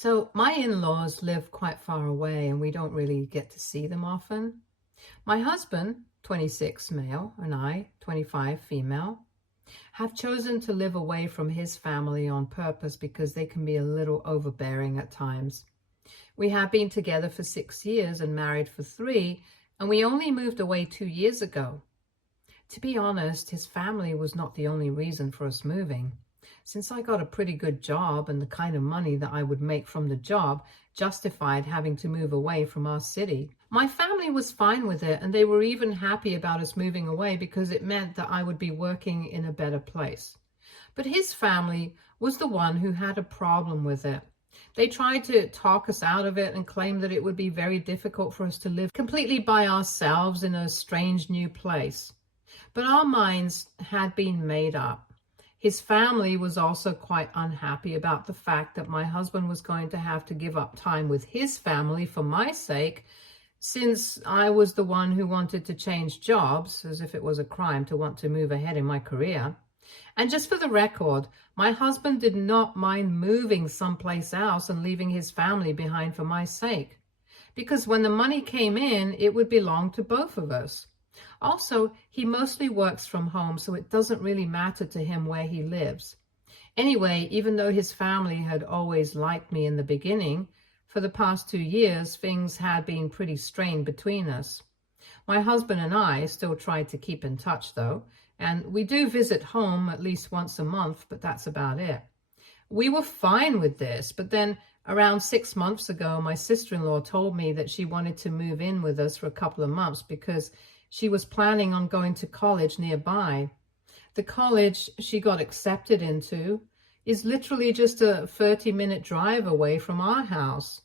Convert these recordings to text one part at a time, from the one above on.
So my in-laws live quite far away and we don't really get to see them often. My husband, 26 male, and I, 25 female, have chosen to live away from his family on purpose because they can be a little overbearing at times. We have been together for 6 years and married for 3, and we only moved away 2 years ago. To be honest, his family was not the only reason for us moving. Since I got a pretty good job and the kind of money that I would make from the job justified having to move away from our city. My family was fine with it, and they were even happy about us moving away because it meant that I would be working in a better place. But his family was the one who had a problem with it. They tried to talk us out of it and claimed that it would be very difficult for us to live completely by ourselves in a strange new place. But our minds had been made up. His family was also quite unhappy about the fact that my husband was going to have to give up time with his family for my sake, since I was the one who wanted to change jobs, as if it was a crime to want to move ahead in my career. And just for the record, my husband did not mind moving someplace else and leaving his family behind for my sake, because when the money came in, it would belong to both of us. Also, he mostly works from home, so it doesn't really matter to him where he lives. Anyway, even though his family had always liked me in the beginning, for the past 2 years, things had been pretty strained between us. My husband and I still try to keep in touch, though, and we do visit home at least once a month, but that's about it. We were fine with this, but then around 6 months ago, my sister-in-law told me that she wanted to move in with us for a couple of months because she was planning on going to college nearby. The college she got accepted into is literally just a 30-minute drive away from our house.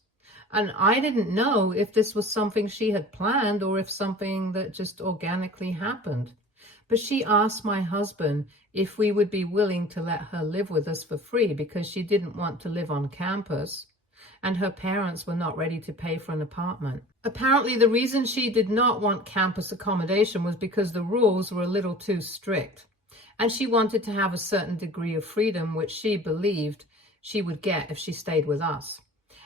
And I didn't know if this was something she had planned or if something that just organically happened. But she asked my husband if we would be willing to let her live with us for free because she didn't want to live on campus, and her parents were not ready to pay for an apartment. Apparently, the reason she did not want campus accommodation was because the rules were a little too strict, and she wanted to have a certain degree of freedom, which she believed she would get if she stayed with us.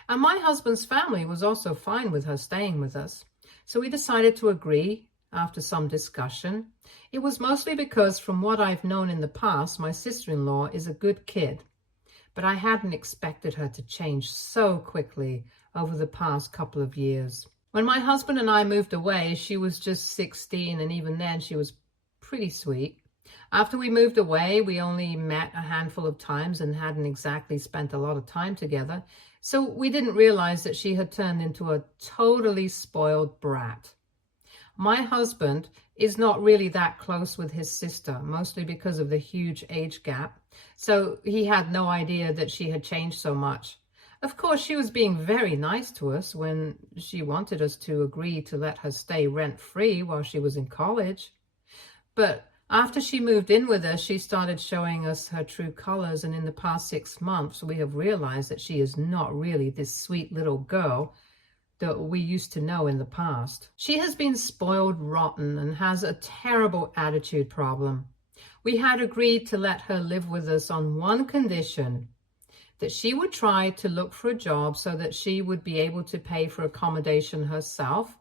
And my husband's family was also fine with her staying with us, so we decided to agree after some discussion. It was mostly because, from what I've known in the past, my sister-in-law is a good kid. But I hadn't expected her to change so quickly over the past couple of years. When my husband and I moved away, she was just 16, and even then she was pretty sweet. After we moved away, we only met a handful of times and hadn't exactly spent a lot of time together, so we didn't realize that she had turned into a totally spoiled brat. My husband is not really that close with his sister, mostly because of the huge age gap, so he had no idea that she had changed so much. Of course, she was being very nice to us when she wanted us to agree to let her stay rent-free while she was in college. But after she moved in with us, she started showing us her true colors, and in the past 6 months, we have realized that she is not really this sweet little girl that we used to know in the past. She has been spoiled rotten and has a terrible attitude problem. We had agreed to let her live with us on one condition, that she would try to look for a job so that she would be able to pay for accommodation herself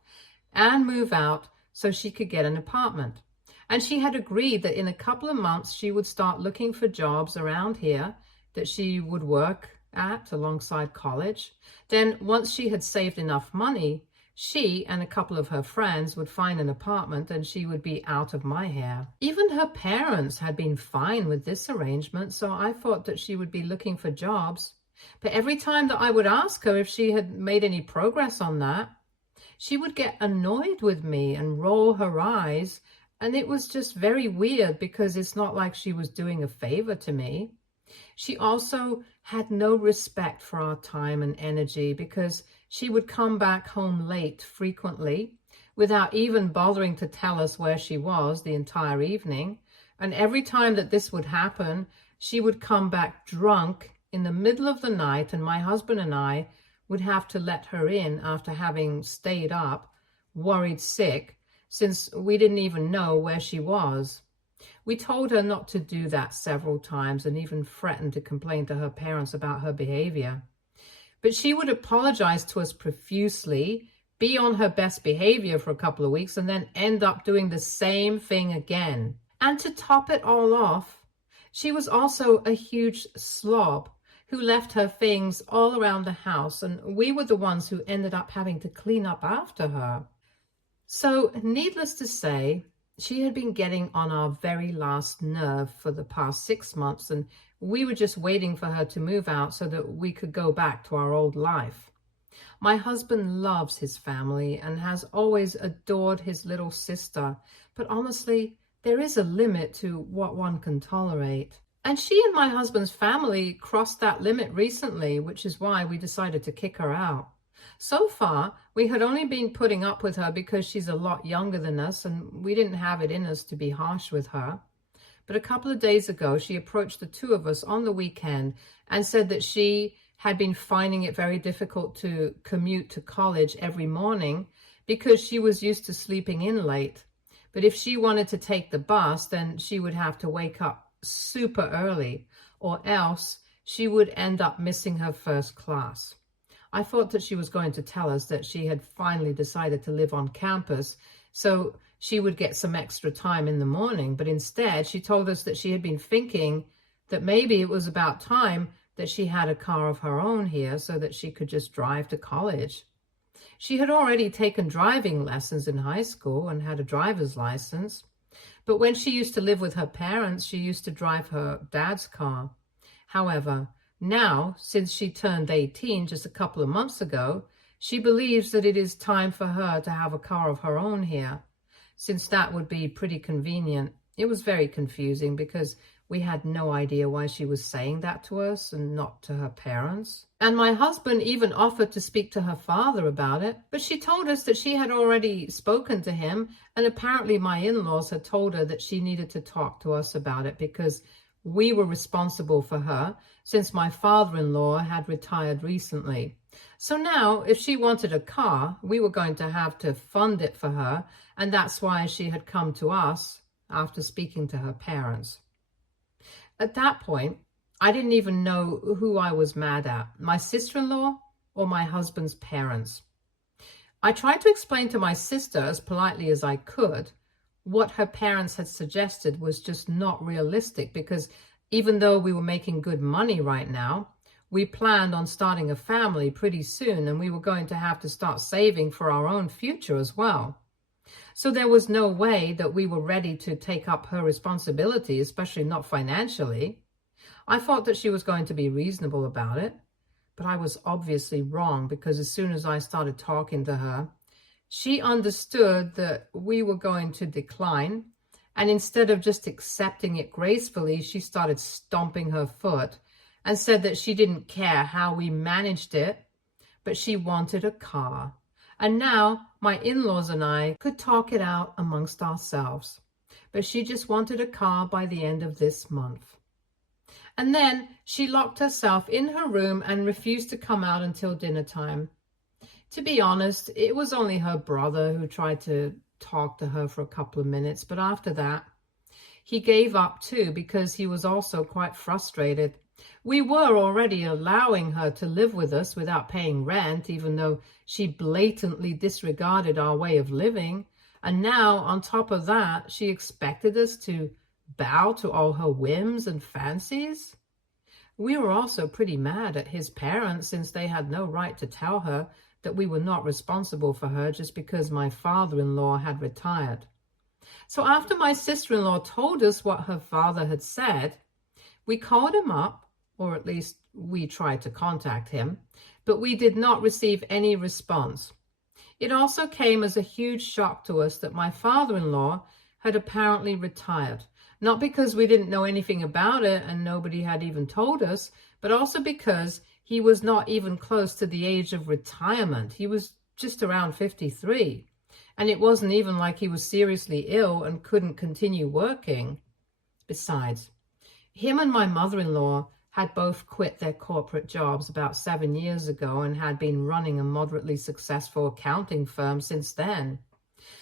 and move out so she could get an apartment. And she had agreed that in a couple of months she would start looking for jobs around here that she would work at alongside college. Then once she had saved enough money, she and a couple of her friends would find an apartment and she would be out of my hair. Even her parents had been fine with this arrangement, so I thought that she would be looking for jobs. But every time that I would ask her if she had made any progress on that, she would get annoyed with me and roll her eyes, and it was just very weird because it's not like she was doing a favor to me. She also had no respect for our time and energy because she would come back home late frequently without even bothering to tell us where she was the entire evening. And every time that this would happen, she would come back drunk in the middle of the night, and my husband and I would have to let her in after having stayed up, worried sick, since we didn't even know where she was. We told her not to do that several times and even threatened to complain to her parents about her behavior. But she would apologize to us profusely, be on her best behavior for a couple of weeks, and then end up doing the same thing again. And to top it all off, she was also a huge slob who left her things all around the house, and we were the ones who ended up having to clean up after her. So, needless to say, she had been getting on our very last nerve for the past 6 months, and we were just waiting for her to move out so that we could go back to our old life. My husband loves his family and has always adored his little sister, but honestly, there is a limit to what one can tolerate. And she and my husband's family crossed that limit recently, which is why we decided to kick her out. So far, we had only been putting up with her because she's a lot younger than us, and we didn't have it in us to be harsh with her. But a couple of days ago, she approached the two of us on the weekend and said that she had been finding it very difficult to commute to college every morning because she was used to sleeping in late. But if she wanted to take the bus, then she would have to wake up super early, or else she would end up missing her first class. I thought that she was going to tell us that she had finally decided to live on campus, so she would get some extra time in the morning, but instead she told us that she had been thinking that maybe it was about time that she had a car of her own here so that she could just drive to college. She had already taken driving lessons in high school and had a driver's license. But when she used to live with her parents, she used to drive her dad's car. However, now, since she turned 18 just a couple of months ago, she believes that it is time for her to have a car of her own here, since that would be pretty convenient. It was very confusing because we had no idea why she was saying that to us and not to her parents. And my husband even offered to speak to her father about it, but she told us that she had already spoken to him, and apparently my in-laws had told her that she needed to talk to us about it because we were responsible for her since my father-in-law had retired recently. So now, if she wanted a car, we were going to have to fund it for her, and that's why she had come to us after speaking to her parents. At that point, I didn't even know who I was mad at, my sister-in-law or my husband's parents. I tried to explain to my sister as politely as I could what her parents had suggested was just not realistic, because even though we were making good money right now, we planned on starting a family pretty soon, and we were going to have to start saving for our own future as well. So there was no way that we were ready to take up her responsibility, especially not financially. I thought that she was going to be reasonable about it, but I was obviously wrong, because as soon as I started talking to her, she understood that we were going to decline, and instead of just accepting it gracefully, she started stomping her foot and said that she didn't care how we managed it, but she wanted a car. And now my in-laws and I could talk it out amongst ourselves, but she just wanted a car by the end of this month. And then she locked herself in her room and refused to come out until dinner time. To be honest, it was only her brother who tried to talk to her for a couple of minutes, but after that, he gave up too, because he was also quite frustrated. We were already allowing her to live with us without paying rent, even though she blatantly disregarded our way of living. And now, on top of that, she expected us to bow to all her whims and fancies. We were also pretty mad at his parents, since they had no right to tell her that we were not responsible for her just because my father-in-law had retired. So after my sister-in-law told us what her father had said, we called him up, or at least we tried to contact him, but we did not receive any response. It also came as a huge shock to us that my father-in-law had apparently retired, not because we didn't know anything about it and nobody had even told us, but also because he was not even close to the age of retirement. He was just around 53, and it wasn't even like he was seriously ill and couldn't continue working. Besides, him and my mother-in-law had both quit their corporate jobs about 7 years ago and had been running a moderately successful accounting firm since then.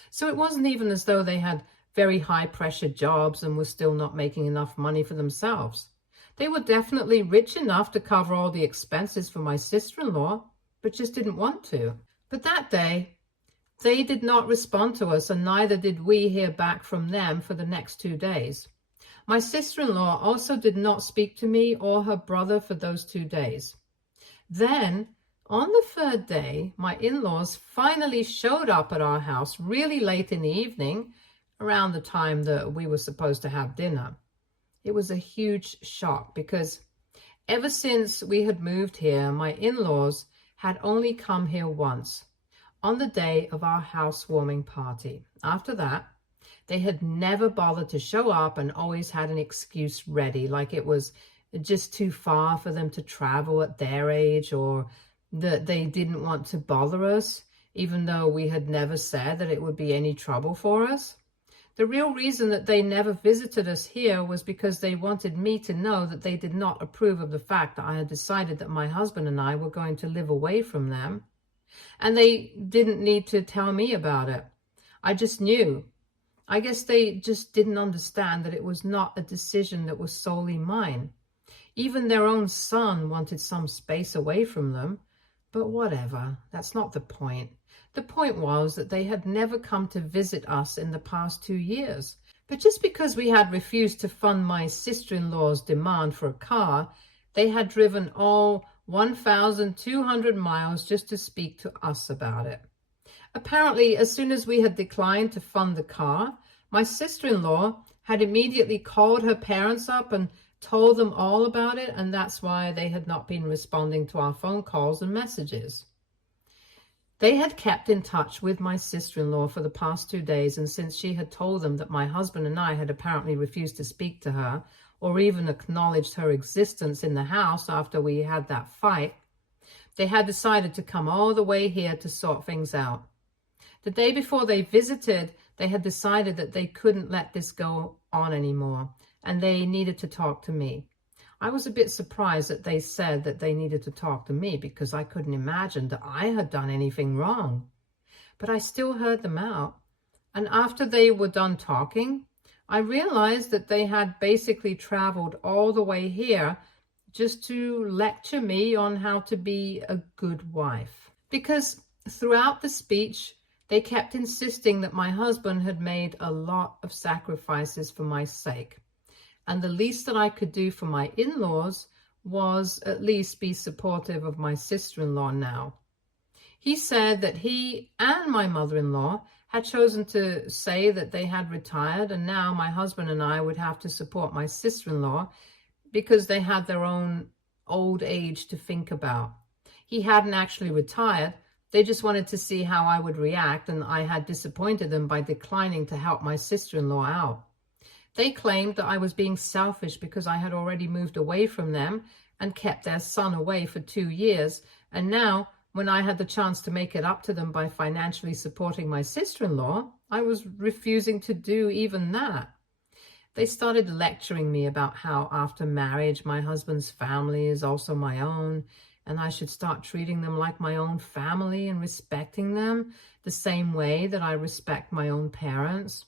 So it wasn't even as though they had very high-pressure jobs and were still not making enough money for themselves. They were definitely rich enough to cover all the expenses for my sister-in-law, but just didn't want to. But that day, they did not respond to us, and neither did we hear back from them for the next 2 days. My sister-in-law also did not speak to me or her brother for those 2 days. Then, on the third day, my in-laws finally showed up at our house really late in the evening, around the time that we were supposed to have dinner. It was a huge shock because ever since we had moved here, my in-laws had only come here once, on the day of our housewarming party. After that, they had never bothered to show up and always had an excuse ready, like it was just too far for them to travel at their age, or that they didn't want to bother us, even though we had never said that it would be any trouble for us. The real reason that they never visited us here was because they wanted me to know that they did not approve of the fact that I had decided that my husband and I were going to live away from them. And they didn't need to tell me about it. I just knew. I guess they just didn't understand that it was not a decision that was solely mine. Even their own son wanted some space away from them. But whatever, that's not the point. The point was that they had never come to visit us in the past 2 years. But just because we had refused to fund my sister-in-law's demand for a car, they had driven all 1,200 miles just to speak to us about it. Apparently, as soon as we had declined to fund the car, my sister-in-law had immediately called her parents up and told them all about it, and that's why they had not been responding to our phone calls and messages. They had kept in touch with my sister-in-law for the past 2 days, and since she had told them that my husband and I had apparently refused to speak to her or even acknowledged her existence in the house after we had that fight, they had decided to come all the way here to sort things out. The day before they visited, they had decided that they couldn't let this go on anymore, and they needed to talk to me. I was a bit surprised that they said that they needed to talk to me because I couldn't imagine that I had done anything wrong. But I still heard them out. And after they were done talking, I realized that they had basically traveled all the way here just to lecture me on how to be a good wife. Because throughout the speech, they kept insisting that my husband had made a lot of sacrifices for my sake. And the least that I could do for my in-laws was at least be supportive of my sister-in-law now. He said that he and my mother-in-law had chosen to say that they had retired, and now my husband and I would have to support my sister-in-law because they had their own old age to think about. He hadn't actually retired. They just wanted to see how I would react, and I had disappointed them by declining to help my sister-in-law out. They claimed that I was being selfish because I had already moved away from them and kept their son away for 2 years. And now, when I had the chance to make it up to them by financially supporting my sister-in-law, I was refusing to do even that. They started lecturing me about how after marriage, my husband's family is also my own, and I should start treating them like my own family and respecting them the same way that I respect my own parents.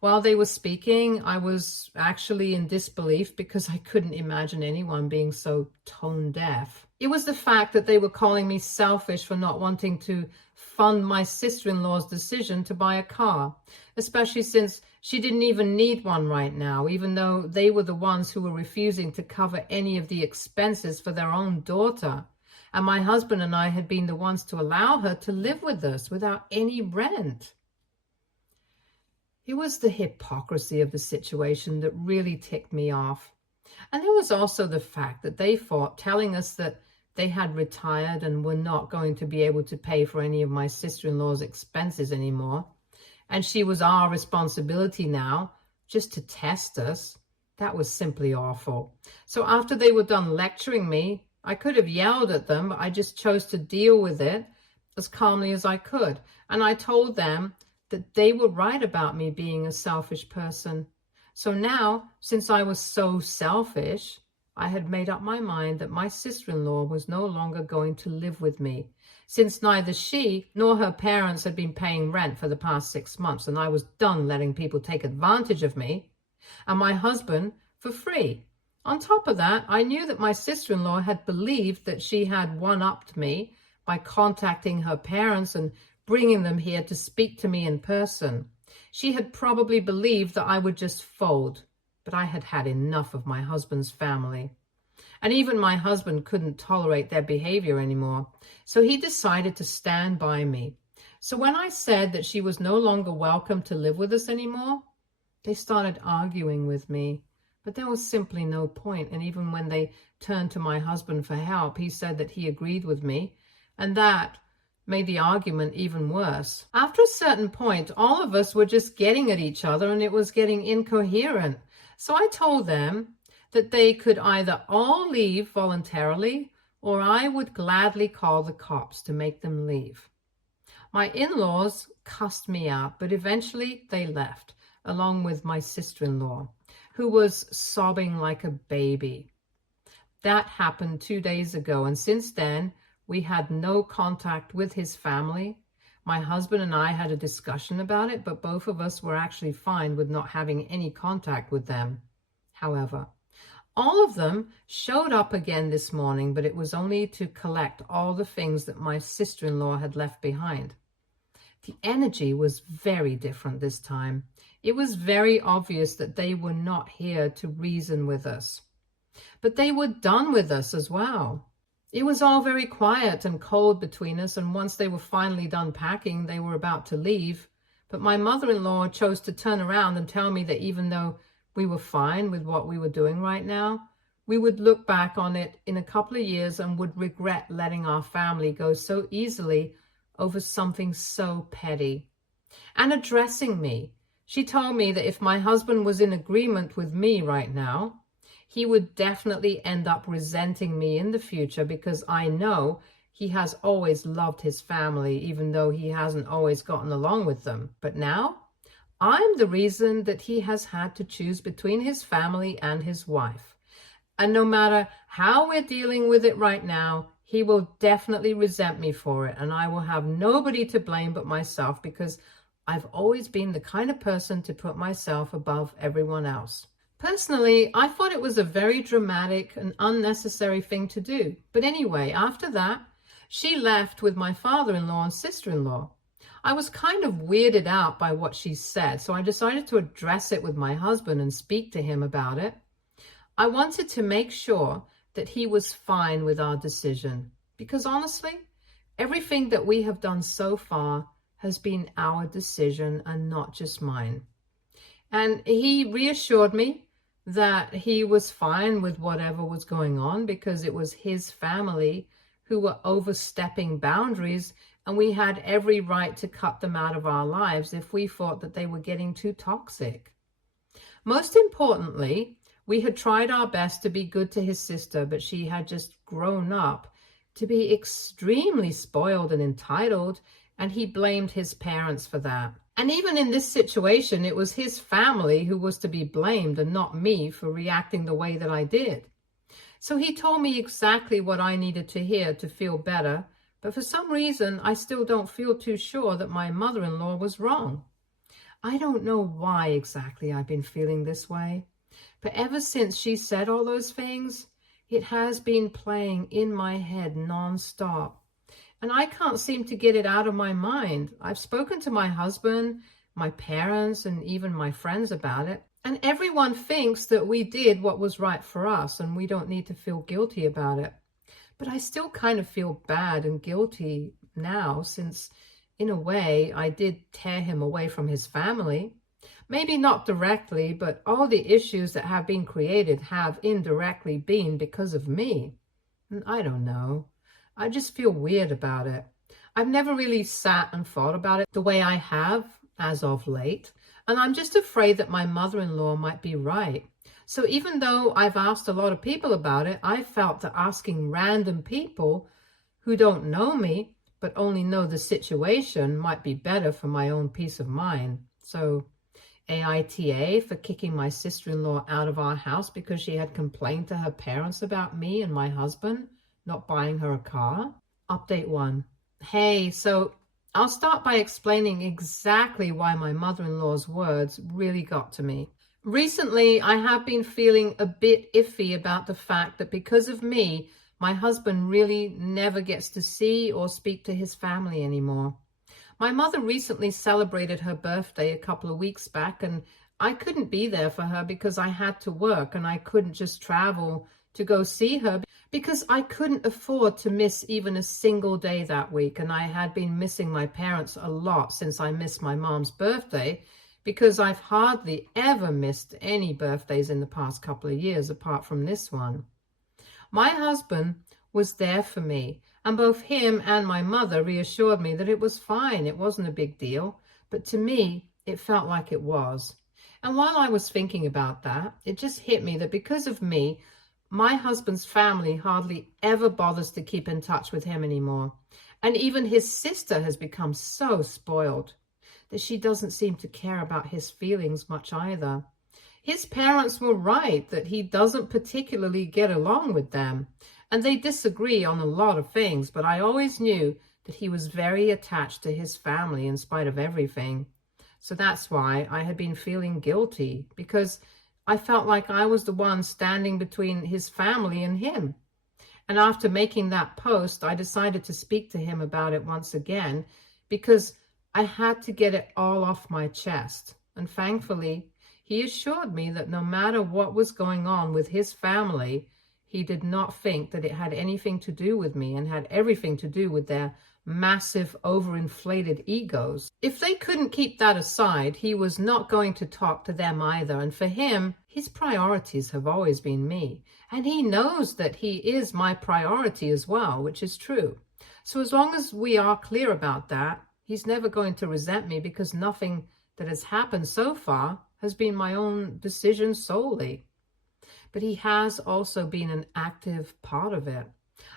While they were speaking, I was actually in disbelief because I couldn't imagine anyone being so tone deaf. It was the fact that they were calling me selfish for not wanting to fund my sister-in-law's decision to buy a car, especially since she didn't even need one right now, even though they were the ones who were refusing to cover any of the expenses for their own daughter. And my husband and I had been the ones to allow her to live with us without any rent. It was the hypocrisy of the situation that really ticked me off. And there was also the fact that they thought telling us that they had retired and were not going to be able to pay for any of my sister-in-law's expenses anymore, and she was our responsibility now, just to test us, that was simply awful. So after they were done lecturing me, I could have yelled at them, but I just chose to deal with it as calmly as I could. And I told them that they were right about me being a selfish person. So now, since I was so selfish, I had made up my mind that my sister-in-law was no longer going to live with me, since neither she nor her parents had been paying rent for the past 6 months, and I was done letting people take advantage of me, and my husband for free. On top of that, I knew that my sister-in-law had believed that she had one-upped me by contacting her parents and bringing them here to speak to me in person. She had probably believed that I would just fold, but I had had enough of my husband's family. And even my husband couldn't tolerate their behavior anymore, so he decided to stand by me. So when I said that she was no longer welcome to live with us anymore, they started arguing with me. But there was simply no point, and even when they turned to my husband for help, he said that he agreed with me, and that made the argument even worse. After a certain point, all of us were just getting at each other, and it was getting incoherent. So I told them that they could either all leave voluntarily, or I would gladly call the cops to make them leave. My in-laws cussed me out, but eventually they left, along with my sister-in-law, who was sobbing like a baby. That happened 2 days ago, and since then, we had no contact with his family. My husband and I had a discussion about it, but both of us were actually fine with not having any contact with them. However, all of them showed up again this morning, but it was only to collect all the things that my sister-in-law had left behind. The energy was very different this time. It was very obvious that they were not here to reason with us. But they were done with us as well. It was all very quiet and cold between us, and once they were finally done packing, they were about to leave. But my mother-in-law chose to turn around and tell me that even though we were fine with what we were doing right now, we would look back on it in a couple of years and would regret letting our family go so easily over something so petty. And addressing me, she told me that if my husband was in agreement with me right now, he would definitely end up resenting me in the future, because I know he has always loved his family, even though he hasn't always gotten along with them. But now, I'm the reason that he has had to choose between his family and his wife. And no matter how we're dealing with it right now, he will definitely resent me for it, and I will have nobody to blame but myself, because I've always been the kind of person to put myself above everyone else. Personally, I thought it was a very dramatic and unnecessary thing to do. But anyway, after that, she left with my father-in-law and sister-in-law. I was kind of weirded out by what she said, so I decided to address it with my husband and speak to him about it. I wanted to make sure that he was fine with our decision, because honestly, everything that we have done so far has been our decision and not just mine. And he reassured me that he was fine with whatever was going on, because it was his family who were overstepping boundaries, and we had every right to cut them out of our lives if we thought that they were getting too toxic. Most importantly, we had tried our best to be good to his sister, but she had just grown up to be extremely spoiled and entitled, and he blamed his parents for that. And even in this situation, it was his family who was to be blamed and not me for reacting the way that I did. So he told me exactly what I needed to hear to feel better, but for some reason, I still don't feel too sure that my mother-in-law was wrong. I don't know why exactly I've been feeling this way, but ever since she said all those things, it has been playing in my head nonstop. And I can't seem to get it out of my mind. I've spoken to my husband, my parents, and even my friends about it. And everyone thinks that we did what was right for us, and we don't need to feel guilty about it. But I still kind of feel bad and guilty now, since in a way I did tear him away from his family. Maybe not directly, but all the issues that have been created have indirectly been because of me. And I don't know. I just feel weird about it. I've never really sat and thought about it the way I have as of late, and I'm just afraid that my mother-in-law might be right. So even though I've asked a lot of people about it, I felt that asking random people who don't know me but only know the situation might be better for my own peace of mind. So AITA for kicking my sister-in-law out of our house because she had complained to her parents about me and my husband not buying her a car. Update 1. Hey, so I'll start by explaining exactly why my mother-in-law's words really got to me. Recently, I have been feeling a bit iffy about the fact that because of me, my husband really never gets to see or speak to his family anymore. My mother recently celebrated her birthday a couple of weeks back, and I couldn't be there for her because I had to work and I couldn't just travel to go see her because I couldn't afford to miss even a single day that week. And I had been missing my parents a lot since I missed my mom's birthday because I've hardly ever missed any birthdays in the past couple of years apart from this one. My husband was there for me, and both him and my mother reassured me that it was fine, it wasn't a big deal, but to me, it felt like it was. And while I was thinking about that, it just hit me that because of me, my husband's family hardly ever bothers to keep in touch with him anymore. And even his sister has become so spoiled that she doesn't seem to care about his feelings much either. His parents were right that he doesn't particularly get along with them, and they disagree on a lot of things, but I always knew that he was very attached to his family in spite of everything. So that's why I had been feeling guilty, because I felt like I was the one standing between his family and him. And after making that post, I decided to speak to him about it once again, because I had to get it all off my chest. And thankfully, he assured me that no matter what was going on with his family, he did not think that it had anything to do with me and had everything to do with their massive, overinflated egos. If they couldn't keep that aside, he was not going to talk to them either. And for him, his priorities have always been me. And he knows that he is my priority as well, which is true. So as long as we are clear about that, he's never going to resent me because nothing that has happened so far has been my own decision solely. But he has also been an active part of it.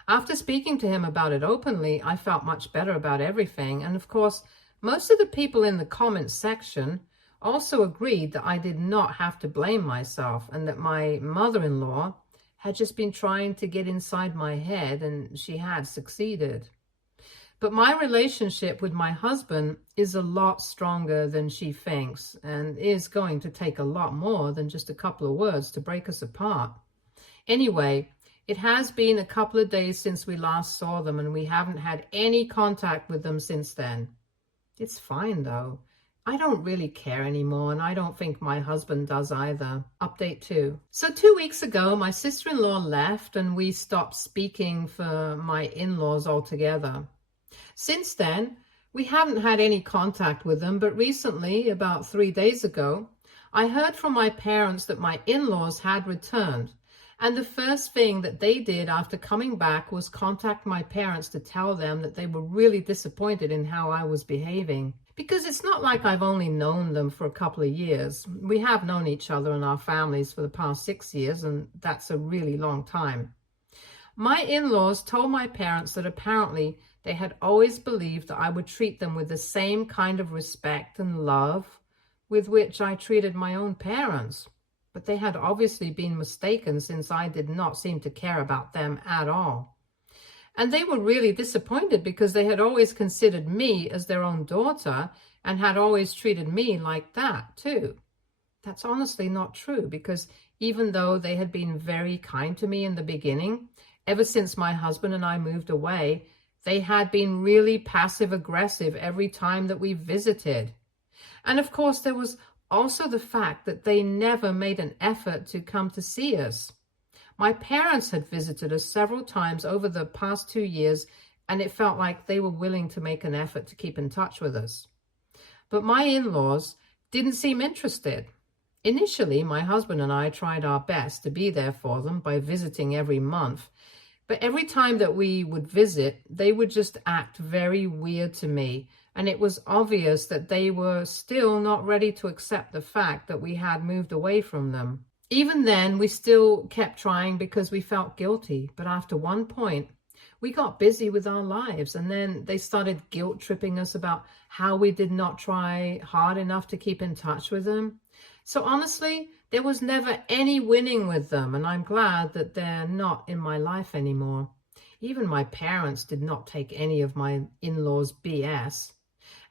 After speaking to him about it openly, I felt much better about everything. And of course, most of the people in the comments section also agreed that I did not have to blame myself and that my mother-in-law had just been trying to get inside my head, and she had succeeded. But my relationship with my husband is a lot stronger than she thinks, and is going to take a lot more than just a couple of words to break us apart. Anyway, it has been a couple of days since we last saw them, and we haven't had any contact with them since then. It's fine though. I don't really care anymore, and I don't think my husband does either. Update 2. So 2 weeks ago, my sister-in-law left, and we stopped speaking for my in-laws altogether. Since then, we haven't had any contact with them, but recently, about 3 days ago, I heard from my parents that my in-laws had returned. And the first thing that they did after coming back was contact my parents to tell them that they were really disappointed in how I was behaving. Because it's not like I've only known them for a couple of years. We have known each other and our families for the past 6 years, and that's a really long time. My in-laws told my parents that apparently they had always believed that I would treat them with the same kind of respect and love with which I treated my own parents. But they had obviously been mistaken, since I did not seem to care about them at all. And they were really disappointed because they had always considered me as their own daughter and had always treated me like that too. That's honestly not true, because even though they had been very kind to me in the beginning, ever since my husband and I moved away, they had been really passive-aggressive every time that we visited. And of course, there was also the fact that they never made an effort to come to see us. My parents had visited us several times over the past 2 years, and it felt like they were willing to make an effort to keep in touch with us. But my in-laws didn't seem interested. Initially, my husband and I tried our best to be there for them by visiting every month. But every time that we would visit, they would just act very weird to me. And it was obvious that they were still not ready to accept the fact that we had moved away from them. Even then, we still kept trying because we felt guilty. But after one point, we got busy with our lives, and then they started guilt-tripping us about how we did not try hard enough to keep in touch with them. So honestly, there was never any winning with them, and I'm glad that they're not in my life anymore. Even my parents did not take any of my in-laws' BS.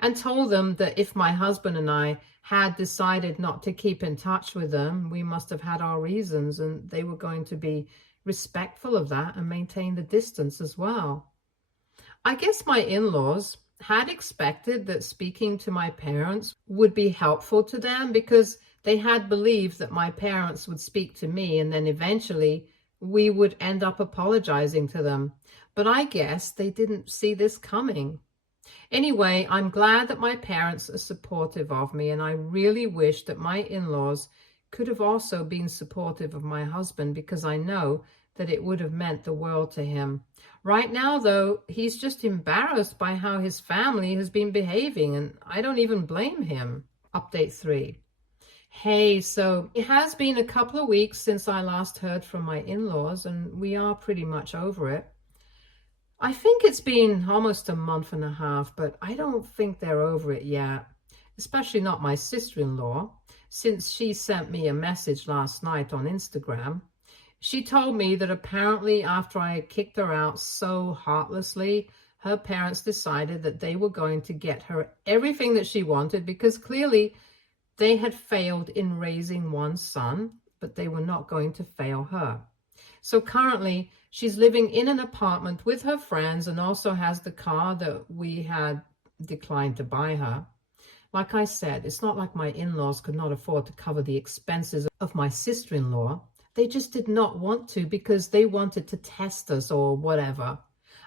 and told them that if my husband and I had decided not to keep in touch with them, we must have had our reasons, and they were going to be respectful of that and maintain the distance as well. I guess my in-laws had expected that speaking to my parents would be helpful to them, because they had believed that my parents would speak to me and then eventually we would end up apologizing to them. But I guess they didn't see this coming. Anyway, I'm glad that my parents are supportive of me, and I really wish that my in-laws could have also been supportive of my husband, because I know that it would have meant the world to him. Right now, though, he's just embarrassed by how his family has been behaving, and I don't even blame him. Update 3. Hey, so it has been a couple of weeks since I last heard from my in-laws, and we are pretty much over it. I think it's been almost a month and a half, but I don't think they're over it yet, especially not my sister-in-law, since she sent me a message last night on Instagram. She told me that apparently after I kicked her out so heartlessly, her parents decided that they were going to get her everything that she wanted, because clearly they had failed in raising one son, but they were not going to fail her. So currently, she's living in an apartment with her friends and also has the car that we had declined to buy her. Like I said, it's not like my in-laws could not afford to cover the expenses of my sister-in-law. They just did not want to, because they wanted to test us or whatever.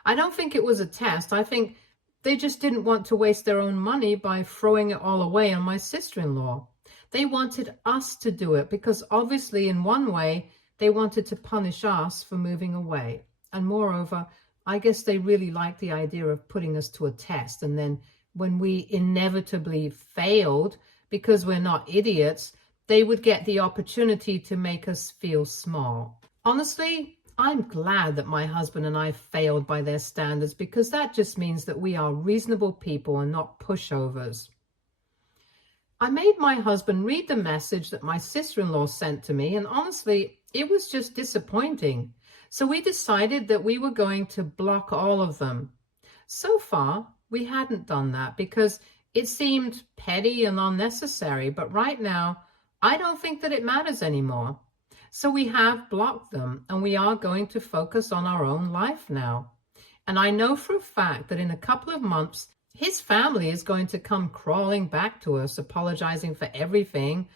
I don't think it was a test. I think they just didn't want to waste their own money by throwing it all away on my sister-in-law. They wanted us to do it because obviously in one way they wanted to punish us for moving away. And moreover, I guess they really liked the idea of putting us to a test. And then when we inevitably failed, because we're not idiots, they would get the opportunity to make us feel small. Honestly, I'm glad that my husband and I failed by their standards, because that just means that we are reasonable people and not pushovers. I made my husband read the message that my sister-in-law sent to me, and honestly, it was just disappointing. So we decided that we were going to block all of them. So far, we hadn't done that because it seemed petty and unnecessary, but right now, I don't think that it matters anymore. So we have blocked them, and we are going to focus on our own life now. And I know for a fact that in a couple of months, his family is going to come crawling back to us, apologizing for everything,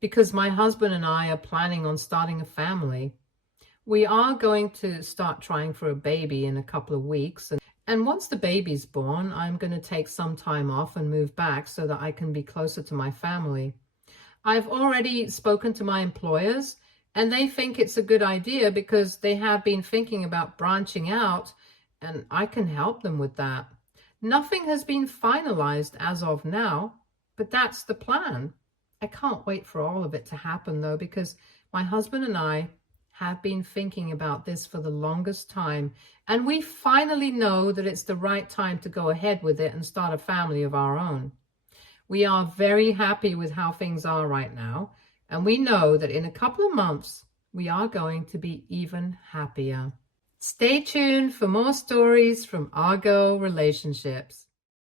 because my husband and I are planning on starting a family. We are going to start trying for a baby in a couple of weeks. And once the baby's born, I'm going to take some time off and move back so that I can be closer to my family. I've already spoken to my employers, and they think it's a good idea because they have been thinking about branching out, and I can help them with that. Nothing has been finalized as of now, but that's the plan. I can't wait for all of it to happen though, because my husband and I have been thinking about this for the longest time, and we finally know that it's the right time to go ahead with it and start a family of our own. We are very happy with how things are right now, and we know that in a couple of months, we are going to be even happier. Stay tuned for more stories from our girl relationships.